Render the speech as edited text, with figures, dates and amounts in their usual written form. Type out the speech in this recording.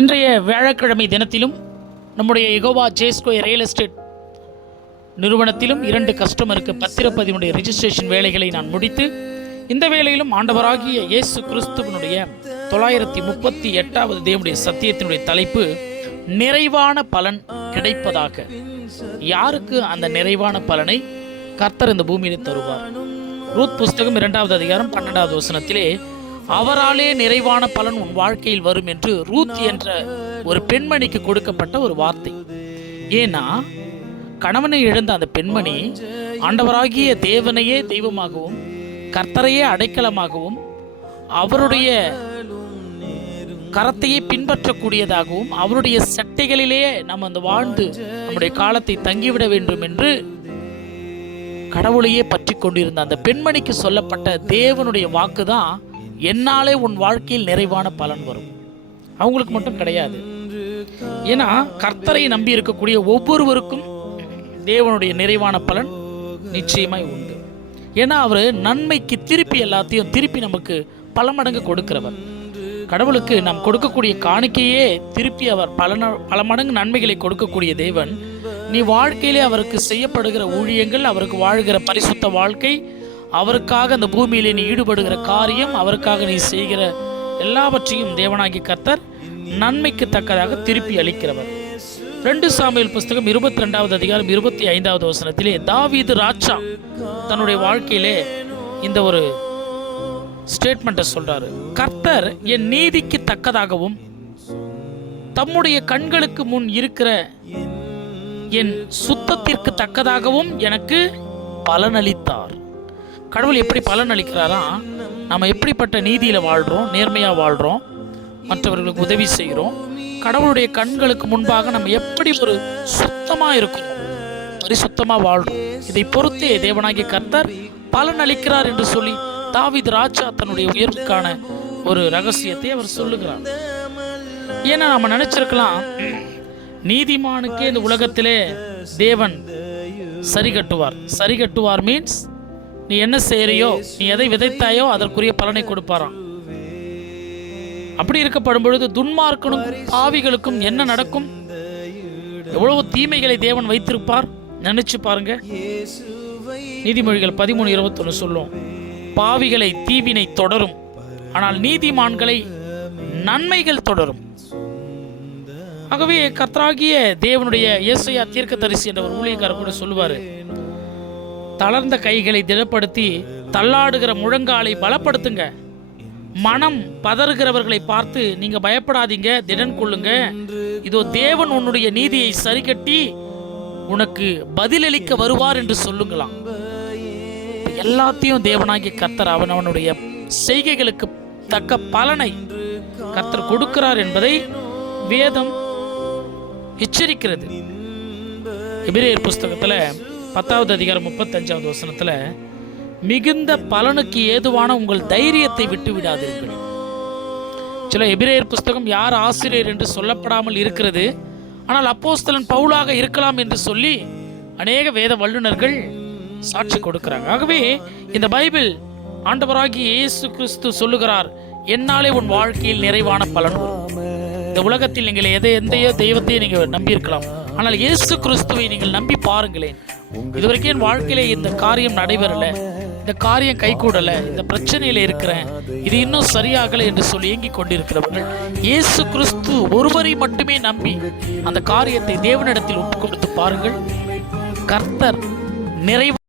இன்றைய வியாழக்கிழமை தினத்திலும் நம்முடைய யெகோவா ஜே-ஸ்கொயர் ரியல் எஸ்டேட் நிறுவனத்திலும் 2 கஸ்டமருக்கு பத்திரப்பதிவுடைய ரிஜிஸ்ட்ரேஷன் வேலைகளை நான் முடித்து இந்த வேளையிலும் ஆண்டவராகிய இயேசு கிறிஸ்துவனுடைய 938வது தேவனுடைய சத்தியத்தினுடைய தலைப்பு நிறைவான பலன் கிடைப்பதாக. யாருக்கு அந்த நிறைவான பலனை கர்த்தர் இந்த பூமியில் தருவார்? ரூத் புஸ்தகம் 2வது அதிகாரம் 12வது வசனத்திலே அவராலே நிறைவான பலன் உன் வாழ்க்கையில் வரும் என்று ரூத் என்ற ஒரு பெண்மணிக்கு கொடுக்கப்பட்ட ஒரு வார்த்தை. ஏன்னா கணவனை இழந்த அந்த பெண்மணி ஆண்டவராகிய தேவனையே தெய்வமாகவும் கர்த்தரையே அடைக்கலமாகவும் அவருடைய கரத்தையே பின்பற்றக்கூடியதாகவும் அவருடைய சட்டைகளிலேயே நாம் அந்த வாழ்ந்து நம்முடைய காலத்தை தங்கிவிட வேண்டும் என்று கடவுளையே பற்றி கொண்டிருந்த அந்த பெண்மணிக்கு சொல்லப்பட்ட தேவனுடைய வாக்கு தான், என்னாலே உன் வாழ்க்கையில் நிறைவான பலன் வரும். அவங்களுக்கு மட்டும் கிடையாது. ஏன்னா கர்த்தரை நம்பி இருக்கக்கூடிய ஒவ்வொருவருக்கும் தேவனுடைய நிறைவான பலன் நிச்சயமாய் உண்டு. ஏன்னா அவர் நன்மைக்கு எல்லாத்தையும் திருப்பி நமக்கு பல மடங்கு கொடுக்கிறவர். கடவுளுக்கு நாம் கொடுக்கக்கூடிய காணிக்கையே திருப்பி அவர் பல மடங்கு நன்மைகளை கொடுக்கக்கூடிய தேவன். நீ வாழ்க்கையிலே அவருக்கு செய்யப்படுகிற ஊழியங்கள், அவருக்கு வாழ்கிற பரிசுத்த வாழ்க்கை, அவருக்காக அந்த பூமியிலே நீ ஈடுபடுகிற காரியம், அவருக்காக நீ செய்கிற எல்லாவற்றையும் தேவனாகி கர்த்தர் நன்மைக்கு தக்கதாக திருப்பி அளிக்கிறவர். 2 சாமுவேல் புஸ்தகம் 22வது அதிகாரம் 25வது வசனத்திலே தாவீது ராஜா தன்னுடைய வாழ்க்கையிலே இந்த ஒரு ஸ்டேட்மெண்ட்டை சொல்றாரு. கர்த்தர் என் நீதிக்கு தக்கதாகவும் தம்முடைய கண்களுக்கு முன் இருக்கிற என் சுத்தத்திற்கு தக்கதாகவும் எனக்கு பலனளித்தார். கடவுள் எப்படி பலன் அளிக்கிறாரா? நம்ம எப்படிப்பட்ட நீதியில் வாழ்கிறோம், நேர்மையாக வாழ்கிறோம், மற்றவர்களுக்கு உதவி செய்கிறோம், கடவுளுடைய கண்களுக்கு முன்பாக நம்ம எப்படி ஒரு சுத்தமாக இருக்கிறோம், பரிசுத்தமாக வாழ்கிறோம், இதை பொறுத்தே தேவனாகிய கர்த்தர் பலன் அளிக்கிறார் என்று சொல்லி தாவீது ராஜா தன்னுடைய உயர்வுக்கான ஒரு ரகசியத்தை அவர் சொல்லுகிறார். ஏன்னா நம்ம நினைச்சிருக்கலாம், நீதிமானுக்கே இந்த உலகத்திலே தேவன் சரி கட்டுவார் மீன்ஸ் நீ என்ன செய்யறியோ, நீ எதை விதைத்தாயோ அதற்குரிய பலனை கொடுப்பாராம். அப்படி இருக்கப்படும் பொழுது துன்மார்க்கனும் பாவிகளுக்கும் என்ன நடக்கும்? எவ்வளவு தீமைகளை தேவன் வைத்திருப்பார் நினைச்சு பாருங்க. நீதிமொழிகள் 13:21 சொல்லும், பாவிகளை தீவினை தொடரும், ஆனால் நீதிமான்களை நன்மைகள் தொடரும். ஆகவே கர்த்தராகிய தேவனுடைய ஏசாயா தீர்க்கதரிசி என்ற ஒரு ஊழியக்காரர் கூட சொல்லுவாரு, தளர்ந்த கைகளை திடப்படுத்தி தள்ளாடுகிற முழங்காலை பலப்படுத்துங்க, மனம் பதறுகிறவர்களை பார்த்து நீங்க பயப்படாதீங்க, திடன் கொள்ளுங்க, இதோ தேவன் உன்னுடைய நீதியை சரிகட்டி உனக்கு பதிலளிக்க வருவார் என்று சொல்லுங்களாம். எல்லாத்தையும் தேவனாகிய கர்த்தர் அவனுடைய செய்கைகளுக்கு தக்க பலனை கர்த்தர் கொடுக்கிறார் என்பதை வேதம் எச்சரிக்கிறது. எபிரேயர் புஸ்தகத்துல 10வது அதிகாரம் 35வது வசனத்துல மிகுந்த பலனுக்கு ஏதுவான உங்கள் தைரியத்தை விட்டு விடாதீர்கள். சில எபிரேயர் புஸ்தகம் யார் ஆசிரியர் என்று சொல்லப்படாமல் இருக்கிறது, ஆனால் அப்போஸ்தலன் பவுலாக இருக்கலாம் என்று சொல்லி அநேக வேத வல்லுநர்கள் சாட்சி கொடுக்கிறாங்க. ஆகவே இந்த பைபிள் ஆண்டவராகிய இயேசு கிறிஸ்து சொல்லுகிறார், என்னாலே உன் வாழ்க்கையில் நிறைவான பலன் வரும். இந்த உலகத்தில் நீங்கள் எந்த தெய்வத்தையும் நீங்கள் நம்பி இருக்கலாம், ஆனால் இயேசு கிறிஸ்துவை நீங்கள் நம்பி பாருங்களேன். இதுவரைக்கும் என் வாழ்க்கையில இந்த காரியம் நடைபெறல, இந்த காரியம் கைகூடல, இந்த பிரச்சனையில இருக்கிறேன், இது இன்னும் சரியாகலை என்று சொல்லி ஏங்கிக் கொண்டிருக்கிறவர்கள் இயேசு கிறிஸ்து ஒருவரை மட்டுமே நம்பி அந்த காரியத்தை தேவனிடத்தில் ஒப்புக் கொடுத்து பாருங்கள். கர்த்தர் நிறைவு